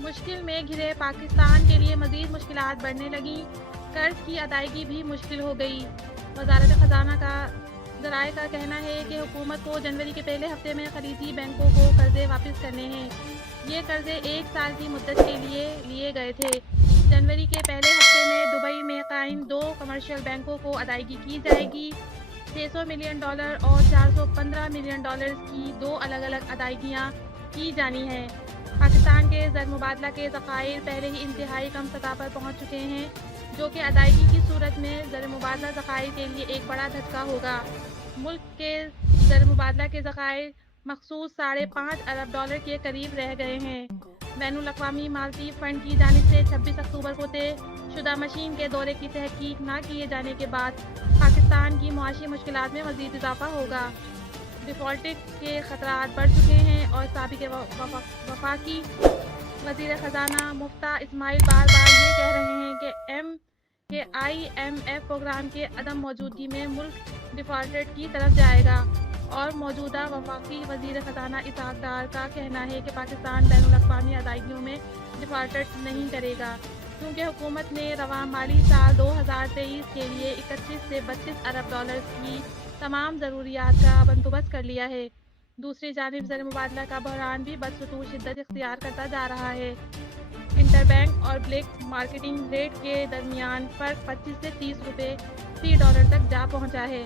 مشکل میں گھرے پاکستان کے لیے مزید مشکلات بڑھنے لگیں، قرض کی ادائیگی بھی مشکل ہو گئی۔ وزارت خزانہ کا ذرائع کا کہنا ہے کہ حکومت کو جنوری کے پہلے ہفتے میں خلیجی بینکوں کو قرضے واپس کرنے ہیں۔ یہ قرضے 1 سال کی مدت کے لیے لیے گئے تھے۔ جنوری کے پہلے ہفتے میں دبئی میں قائم 2 کمرشل بینکوں کو ادائیگی کی جائے گی۔ $600 ملین اور $415 ملین کی 2 الگ الگ ادائیگیاں کی جانی ہیں۔ پاکستان کے زر مبادلہ کے ذخائر پہلے ہی انتہائی کم سطح پر پہنچ چکے ہیں، جو کہ ادائیگی کی صورت میں زر مبادلہ ذخائر کے لیے ایک بڑا دھچکا ہوگا۔ ملک کے زر مبادلہ کے ذخائر مخصوص $5.5 ارب کے قریب رہ گئے ہیں۔ بین الاقوامی مالتی فنڈ کی جانب سے 26 اکتوبر کو طے شدہ مشین کے دورے کی تحقیق نہ کیے جانے کے بعد پاکستان کی معاشی مشکلات میں مزید اضافہ ہوگا۔ ڈیفالٹنگ کے خطرات بڑھ چکے ہیں اور سابق وفاقی وزیر خزانہ مفتاح اسماعیل بار بار یہ کہہ رہے ہیں کہ IMF پروگرام کے عدم موجودگی میں ملک ڈیفالٹڈ کی طرف جائے گا، اور موجودہ وفاقی وزیر خزانہ اسحاق ڈار کا کہنا ہے کہ پاکستان بین الاقوامی ادائیگیوں میں ڈیفالٹڈ نہیں کرے گا، کیونکہ حکومت نے رواں مالی سال 2023 کے لیے 31 سے 32 ارب ڈالر کی تمام ضروریات کا بندوبست کر لیا ہے۔ دوسری جانب زر مبادلہ کا بحران بھی بدستور شدت اختیار کرتا جا رہا ہے۔ انٹر بینک اور بلیک مارکیٹنگ ریٹ کے درمیان فرق 25 سے 30 روپے فی ڈالر تک جا پہنچا ہے۔